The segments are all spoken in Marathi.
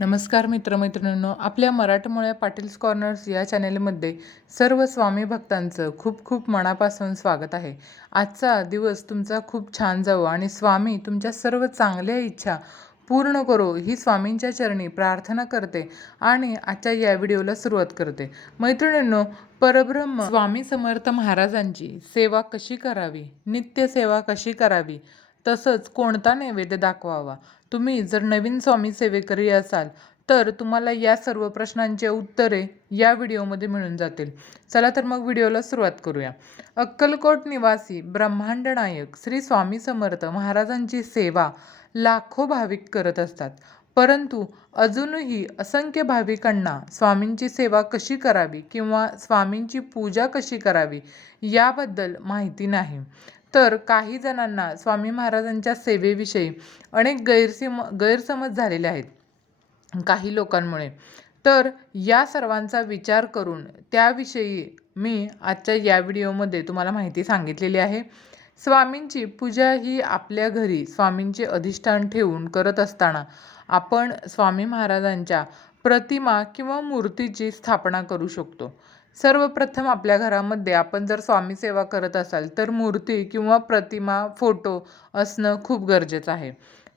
नमस्कार मित्रमैत्रिणींनो आपल्या मराठमोळ्या पाटील्स कॉर्नर्स या चॅनेलमध्ये सर्व स्वामी भक्तांचं खूप खूप मनापासून स्वागत आहे. आजचा दिवस तुमचा खूप छान जावो आणि स्वामी तुमच्या सर्व चांगल्या इच्छा पूर्ण करो ही स्वामींच्या चरणी प्रार्थना करते आणि आजच्या या व्हिडिओला सुरुवात करते. मैत्रिणींनो परब्रह्म स्वामी समर्थ महाराजांची सेवा कशी करावी? नित्य सेवा कशी करावी? तसंच कोणता नैवेद्य दाखवावा? तुम्ही जर नवीन स्वामी सेवेकरी असाल तर तुम्हाला या सर्व प्रश्नांचे उत्तरे या व्हिडिओमध्ये मिळून जातील. चला तर मग व्हिडिओला सुरुवात करूया. अक्कलकोट निवासी ब्रह्मांड नायक श्री स्वामी समर्थ महाराजांची सेवा लाखो भाविक करत असतात. परंतु अजूनही असंख्य भाविकांना स्वामींची सेवा कशी करावी किंवा स्वामींची पूजा कशी करावी याबद्दल माहिती नाही. तर काही जणांना स्वामी महाराजांच्या सेवेविषयी अनेक गैरसिम गैरसमज झालेले आहेत. काही लोकांमुळे. तर या सर्वांचा विचार करून त्याविषयी मी आजच्या या व्हिडिओमध्ये तुम्हाला माहिती सांगितलेली आहे. स्वामींची पूजा ही आपल्या घरी स्वामींचे अधिष्ठान ठेवून करत असताना आपण स्वामी महाराजांच्या प्रतिमा किंवा मूर्तीची स्थापना करू शकतो. सर्वप्रथम आपल्या घरामध्ये आपण जर स्वामी सेवा करत असाल तर मूर्ती किंवा प्रतिमा फोटो असणं खूप गरजेचं आहे.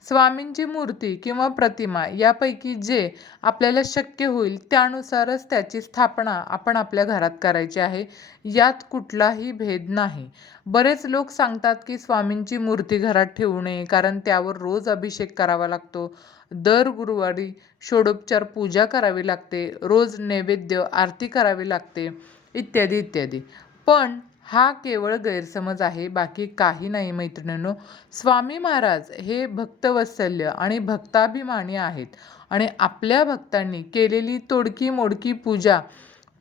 स्वामींची मूर्ती किंवा प्रतिमा यापैकी जे आपल्याला शक्य होईल त्यानुसारच त्याची स्थापना आपण आपल्या घरात करायची आहे. यात कुठलाही भेद नाही. बरेच लोक सांगतात की स्वामींची मूर्ती घरात ठेवू नये कारण त्यावर रोज अभिषेक करावा लागतो. दर गुरुवारी षोडोपचार पूजा करावी लागते रोज नैवेद्य आरती करावी लागते इत्यादी इत्यादी. पण हा केवळ गैरसमज आहे बाकी काही नाही मैत्रिणींनो. स्वामी महाराज हे भक्तवत्सल्य आणि भक्ताभिमानी आहेत आणि आपल्या भक्तांनी केलेली तोडकी मोडकी पूजा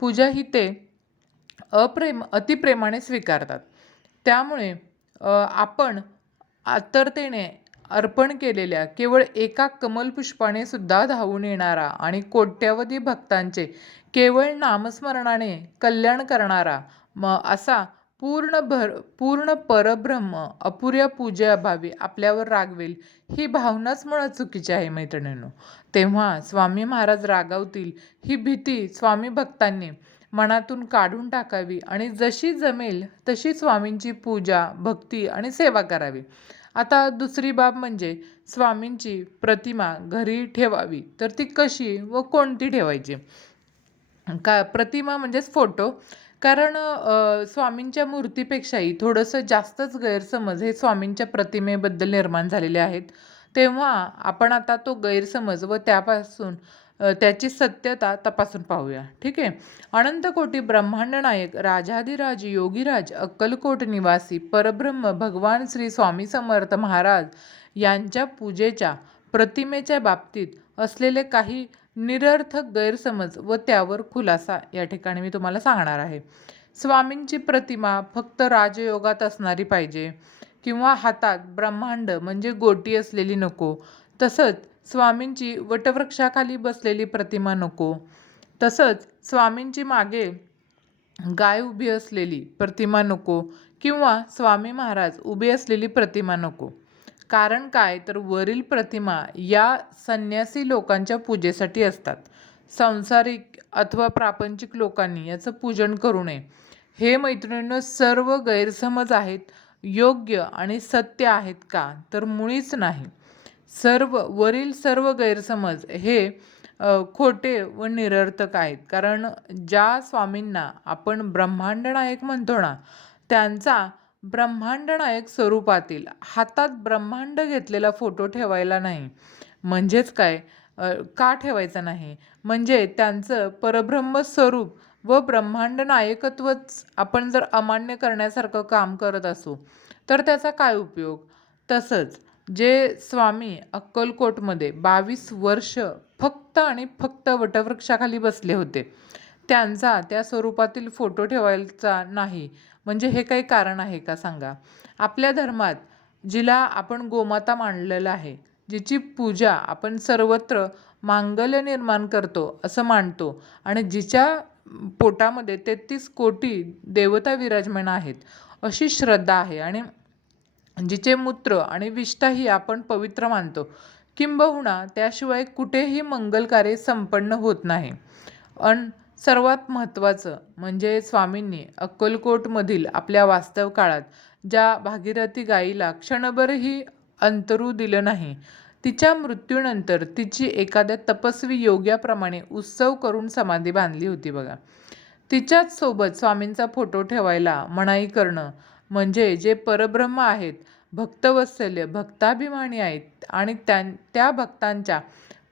पूजा ही ते अप्रेम अतिप्रेमाने स्वीकारतात. त्यामुळे आपण आतरतेने अर्पण केलेल्या केवळ एका कमलपुष्पाने सुद्धा धावून येणारा आणि कोट्यवधी भक्तांचे केवळ नामस्मरणाने कल्याण करणारा म असा पूर्ण भर पूर्ण परब्रह्म अपुऱ्या पूजेअभावी आपल्यावर रागवेल ही भावनाच मुळात चुकीची आहे मैत्रिणींनो. तेव्हा स्वामी महाराज रागावतील ही भीती स्वामी भक्तांनी मनातून काढून टाकावी आणि जशी जमेल तशी स्वामींची पूजा भक्ती आणि सेवा करावी. आता दुसरी बाब म्हणजे स्वामींची प्रतिमा घरी ठेवावी. तर ती कशी व कोणती ठेवायची? का प्रतिमा म्हणजेच फोटो? कारण स्वामींच्या मूर्तीपेक्षाही थोडंसं जास्तच गैरसमज हे स्वामींच्या प्रतिमेबद्दल निर्माण झालेले आहेत. तेव्हा आपण आता तो गैरसमज व त्यापासून त्याची सत्यता तपासून पाहूया. ठीक आहे? अनंतकोटी ब्रह्मांड नायक राजाधिराज योगीराज अक्कलकोट निवासी परब्रह्म भगवान श्री स्वामी समर्थ महाराज यांच्या पूजेच्या प्रतिमेच्या बाबतीत असलेले काही निरर्थक गैरसमज व त्यावर खुलासा या ठिकाणी मी तुम्हाला सांगणार आहे. स्वामींची प्रतिमा फक्त राजयोगात असणारी पाहिजे किंवा हातात ब्रह्मांड म्हणजे गोटी असलेली नको. तसंच स्वामींची वटवृक्षाखाली बसलेली प्रतिमा नको. तसंच स्वामींची मागे गाय उभी असलेली प्रतिमा नको किंवा स्वामी महाराज उभी असलेली प्रतिमा नको. कारण काय? तर वरील प्रतिमा या संन्यासी लोकांच्या पूजेसाठी असतात. सांसारिक अथवा प्रापंचिक लोकांनी याचं पूजन करू नये. हे मैत्रिणींनो सर्व गैरसमज आहेत योग्य आणि सत्य आहेत का? तर मुळीच नाही. सर्व वरील सर्व गैरसमज हे खोटे व निरर्थक आहेत. कारण ज्या स्वामींना आपण ब्रह्मांड नायक म्हणतो ना त्यांचा ब्रह्मांड नायक स्वरूपातील हातात ब्रह्मांड घेतलेला फोटो ठेवायला नाही. म्हणजेच काय? का ठेवायचा नाही? म्हणजे त्यांचं परब्रह्म स्वरूप व ब्रह्मांड नायकत्वच आपण जर अमान्य करण्यासारखं काम करत असू तर त्याचा काय उपयोग? तसंच जे स्वामी अक्कलकोटमध्ये बावीस वर्ष फक्त आणि फक्त वटवृक्षाखाली बसले होते त्यांचा त्या स्वरूपातील फोटो ठेवायचा नाही. म्हणजे हे काही कारण आहे का सांगा? आपल्या धर्मात जिला आपण गोमाता मांडलेलं आहे जिची पूजा आपण सर्वत्र मांगल्य निर्माण करतो असं मानतो आणि जिच्या पोटामध्ये तेहतीस कोटी देवता विराजमान आहेत अशी श्रद्धा आहे आणि म्हणजे जिचे मूत्र आणि विष्ठाही आपण पवित्र मानतो. किंबहुना त्याशिवाय कुठेही मंगलकार्य संपन्न होत नाही. अन सर्वात महत्त्वाचं म्हणजे स्वामींनी अक्कलकोटमधील आपल्या वास्तव काळात ज्या भागीरथी गायीला क्षणभरही अंतरू दिलं नाही तिच्या मृत्यूनंतर तिची एखाद्या तपस्वी योग्याप्रमाणे उत्सव करून समाधी बांधली होती बघा. तिच्याच सोबत स्वामींचा फोटो ठेवायला मनाई करणं म्हणजे जे परब्रह्म आहेत भक्तवत्सल्य भक्ताभिमानी आहेत आणि त्या त्या भक्तांच्या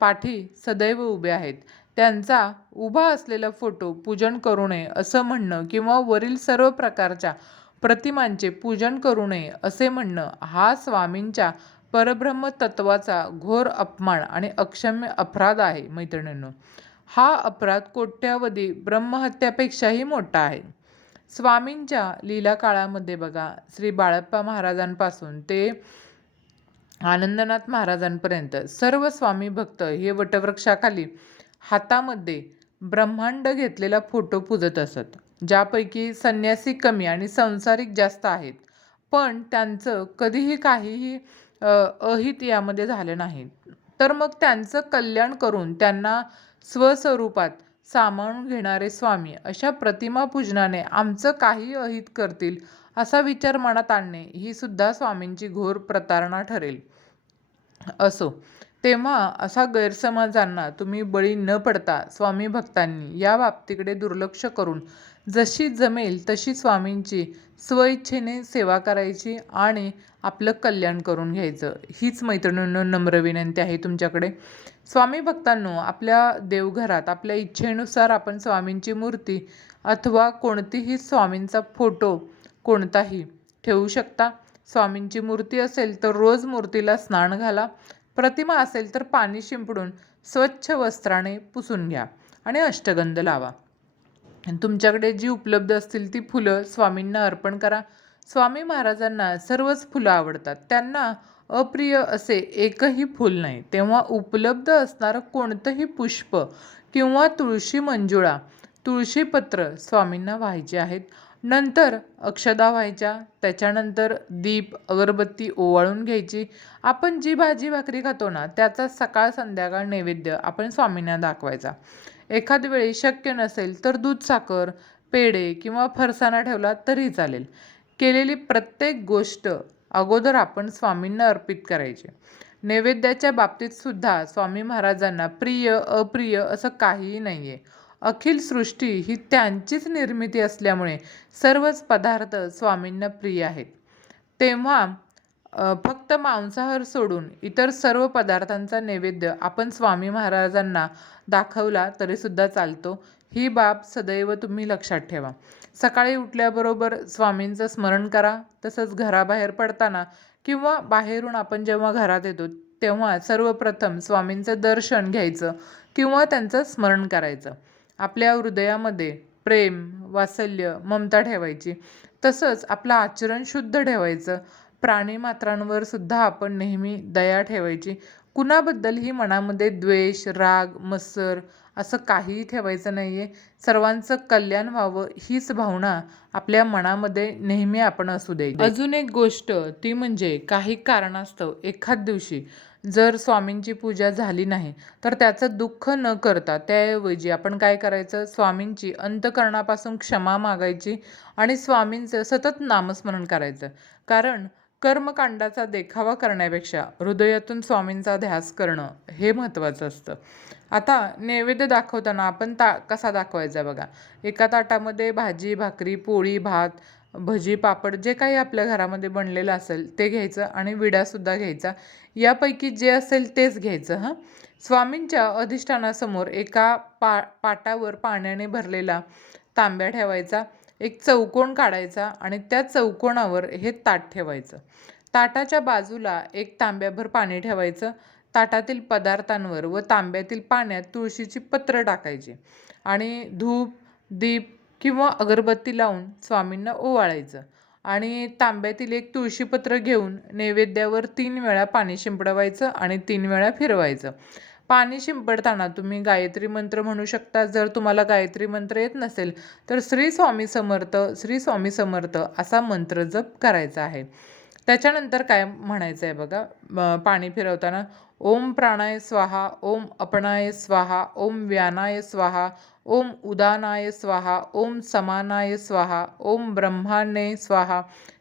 पाठी सदैव उभे आहेत. त्यांचा उभा असलेला फोटो पूजन करू नये असं म्हणणं किंवा वरील सर्व प्रकारच्या प्रतिमांचे पूजन करू नये असे म्हणणं हा स्वामींच्या परब्रह्म तत्वाचा घोर अपमान आणि अक्षम्य अपराध आहे मैत्रिणींनो. हा अपराध कोट्यावधी ब्रह्महत्यापेक्षाही मोठा आहे. स्वामींच्या लीला काळामध्ये बघा श्री बाळप्पा महाराजांपासून ते आनंदनाथ महाराजांपर्यंत सर्व स्वामी भक्त हे वटवृक्षाखाली हातामध्ये ब्रह्मांड घेतलेला फोटो पूजत असत ज्यापैकी संन्यासी कमी आणि संसारिक जास्त आहेत. पण त्यांचं कधीही काहीही अहित यामध्ये झालं नाही. तर मग त्यांचं कल्याण करून त्यांना स्वस्वरूपात सामावून घेणारे स्वामी अशा प्रतिमा पूजनाने आमचं काही अहित करतील असा विचार मनात आणणे ही सुद्धा स्वामींची घोर प्रतारणा ठरेल. असो तेव्हा असा गैरसमजांना तुम्ही बळी न पडता स्वामी भक्तांनी या बाबतीकडे दुर्लक्ष करून जशी जमेल तशी स्वामींची स्वइच्छेने सेवा करायची आणि आपलं कल्याण करून घ्यायचं. हीच मैत्रिणींनो नम्र विनंती आहे तुमच्याकडे. स्वामी भक्तांनो आपल्या देवघरात आपल्या इच्छेनुसार आपण स्वामींची मूर्ती अथवा कोणतीही स्वामींचा फोटो कोणताही ठेवू शकता. स्वामींची मूर्ती असेल तर रोज मूर्तीला स्नान घाला. प्रतिमा असेल तर पाणी शिंपडून स्वच्छ वस्त्राने पुसून घ्या आणि अष्टगंध लावा. तुमच्याकडे जी उपलब्ध असतील ती फुलं स्वामींना अर्पण करा. स्वामी महाराजांना सर्वच फुलं आवडतात. त्यांना अप्रिय असे एकही फूल नाही. तेव्हा उपलब्ध असणारं कोणतंही पुष्प किंवा तुळशी मंजुळा तुळशीपत्र स्वामींना व्हायचे आहेत. नंतर अक्षदा व्हायच्या. त्याच्यानंतर दीप अगरबत्ती ओवाळून घ्यायची. आपण जी भाजी भाकरी खातो ना त्याचा सकाळ संध्याकाळ नैवेद्य आपण स्वामींना दाखवायचा. एखाद वेळी शक्य नसेल तर दूध साखर पेढे किंवा फरसाणा ठेवला तरी चालेल. केलेली प्रत्येक गोष्ट अगोदर आपण स्वामींना अर्पित करायचे. नैवेद्याच्या बाबतीत सुद्धा स्वामी महाराजांना प्रिय अप्रिय असं काहीही नाही आहे अखिल सृष्टी ही त्यांचीच निर्मिती असल्यामुळे सर्वच पदार्थ स्वामींना प्रिय आहेत. तेव्हा फक्त मांसाहार सोडून इतर सर्व पदार्थांचा नैवेद्य आपण स्वामी महाराजांना दाखवला तरीसुद्धा चालतो. ही बाब सदैव तुम्ही लक्षात ठेवा. सकाळी उठल्याबरोबर स्वामींचं स्मरण करा तसंच घराबाहेर पडताना किंवा बाहेरून आपण जेव्हा घरात येतो तेव्हा सर्वप्रथम स्वामींचं दर्शन घ्यायचं किंवा त्यांचं स्मरण करायचं. आपल्या हृदयामध्ये प्रेम वात्सल्य ममता ठेवायची. तसंच आपलं आचरण शुद्ध ठेवायचं. प्राणीमात्रांवर सुद्धा आपण नेहमी दया ठेवायची. कुणाबद्दलही मनामध्ये द्वेष राग मत्सर असं काहीही ठेवायचं नाही आहे सर्वांचं कल्याण व्हावं हीच भावना आपल्या मनामध्ये नेहमी आपण असू दे. अजून एक गोष्ट ती म्हणजे काही कारणास्तव एखाद दिवशी जर स्वामींची पूजा झाली नाही तर त्याचं दुःख न करता त्याऐवजी आपण काय करायचं? स्वामींची अंतकरणापासून क्षमा मागायची आणि स्वामींचं सतत नामस्मरण करायचं. कारण कर्मकांडाचा देखावा करण्यापेक्षा हृदयातून स्वामींचा ध्यास करणं हे महत्त्वाचं असतं. आता नैवेद्य दाखवताना आपण ता कसा दाखवायचा बघा. एका ताटामध्ये भाजी भाकरी पोळी भात भजी पापड जे काही आपल्या घरामध्ये बनलेलं असेल ते घ्यायचं आणि विडासुद्धा घ्यायचा. यापैकी जे असेल तेच घ्यायचं हां. स्वामींच्या अधिष्ठानासमोर एका पा पाटावर पाण्याने भरलेला तांब्या ठेवायचा. एक चौकोन काढायचा आणि त्या चौकोनावर हे ताट ठेवायचं. ताटाच्या बाजूला एक तांब्याभर पाणी ठेवायचं. ताटातील पदार्थांवर व तांब्यातील पाण्यात तुळशीची पत्र टाकायची आणि धूप दीप किंवा अगरबत्ती लावून स्वामींना ओवाळायचं आणि तांब्यातील एक तुळशीपत्र घेऊन नैवेद्यावर तीन वेळा पाणी शिंपडवायचं आणि तीन वेळा फिरवायचं. पाणी शिंपडताना तुम्ही गायत्री मंत्र म्हणू शकता. जर तुम्हाला गायत्री मंत्र येत नसेल तर श्री स्वामी समर्थ श्री स्वामी समर्थ असा मंत्र जप करायचा आहे. त्याच्यानंतर काय म्हणायचं आहे बघा पाणी फिरवताना ओम प्राणाय स्वाहा ओम अपणाय स्वाहा ओम व्यानाय स्वाहा ओम उदानाय स्वाहा ओम समानाय स्वाहा ओम ब्रह्माने स्वाहा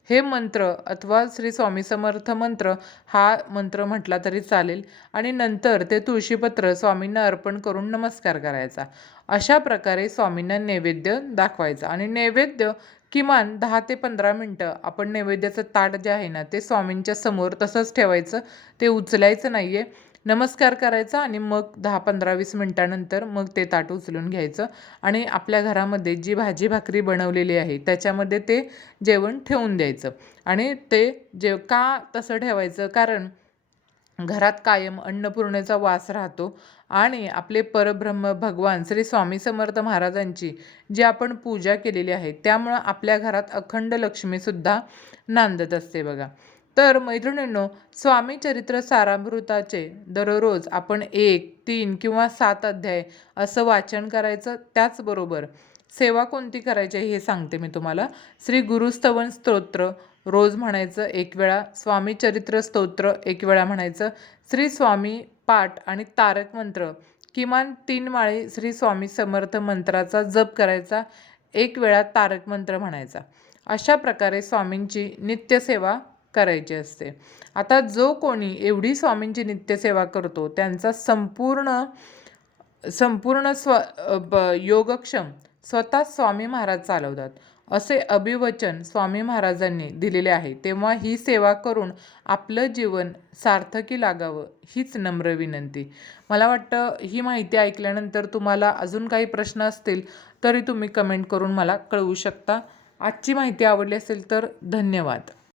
हे मंत्र अथवा श्री स्वामी समर्थ मंत्र हा मंत्र म्हटला तरी चालेल. आणि नंतर ते तुळशीपत्र स्वामींना अर्पण करून नमस्कार करायचा. अशा प्रकारे स्वामींना नैवेद्य दाखवायचा. आणि नैवेद्य किमान दहा ते पंधरा मिनटं आपण नैवेद्याचं ताट जे आहे ना ते स्वामींच्या समोर तसंच ठेवायचं. ते उचलायचं नाही आहे नमस्कार करायचा आणि मग दहा पंधरा वीस मिनटानंतर मग ते ताट उचलून घ्यायचं. आणि आपल्या घरामध्ये जी भाजी भाकरी बनवलेली आहे त्याच्यामध्ये ते जेवण ठेवून द्यायचं. आणि ते जे का तसं ठेवायचं? कारण घरात कायम अन्नपूर्णेचा वास राहतो आणि आपले परब्रह्म भगवान श्री स्वामी समर्थ महाराजांची जी आपण पूजा केलेली आहे त्यामुळं आपल्या घरात अखंड लक्ष्मीसुद्धा नांदत असते बघा. तर मैत्रिणींनो स्वामी चरित्र सारामृताचे दररोज आपण एक तीन किंवा सात अध्याय असं वाचन करायचं त्याचबरोबर सेवा कोणती करायची हे सांगते मी तुम्हाला. श्री गुरुस्तवन स्तोत्र रोज म्हणायचं एक वेळा स्वामीचरित्र स्तोत्र एक वेळा म्हणायचं श्री स्वामी पाठ आणि तारक मंत्र किमान तीन माळी श्री स्वामी समर्थ मंत्राचा जप करायचा एक वेळा तारक मंत्र म्हणायचा. अशा प्रकारे स्वामींची नित्यसेवा करायची असते. आता जो कोणी एवढी स्वामींची नित्यसेवा करतो त्यांचा संपूर्ण संपूर्ण स्व ब योगक्षम स्वतः स्वामी महाराज चालवतात. असे अभिवचन स्वामी महाराजांनी दिलेले आहे. तेव्हा ही सेवा करून आपलं जीवन सार्थकी लागावं हीच नम्र विनंती. मला वाटतं ही माहिती ऐकल्यानंतर तुम्हाला अजून काही प्रश्न असतील तरी तुम्ही कमेंट करून मला कळवू शकता. आजची माहिती आवडली असेल तर धन्यवाद.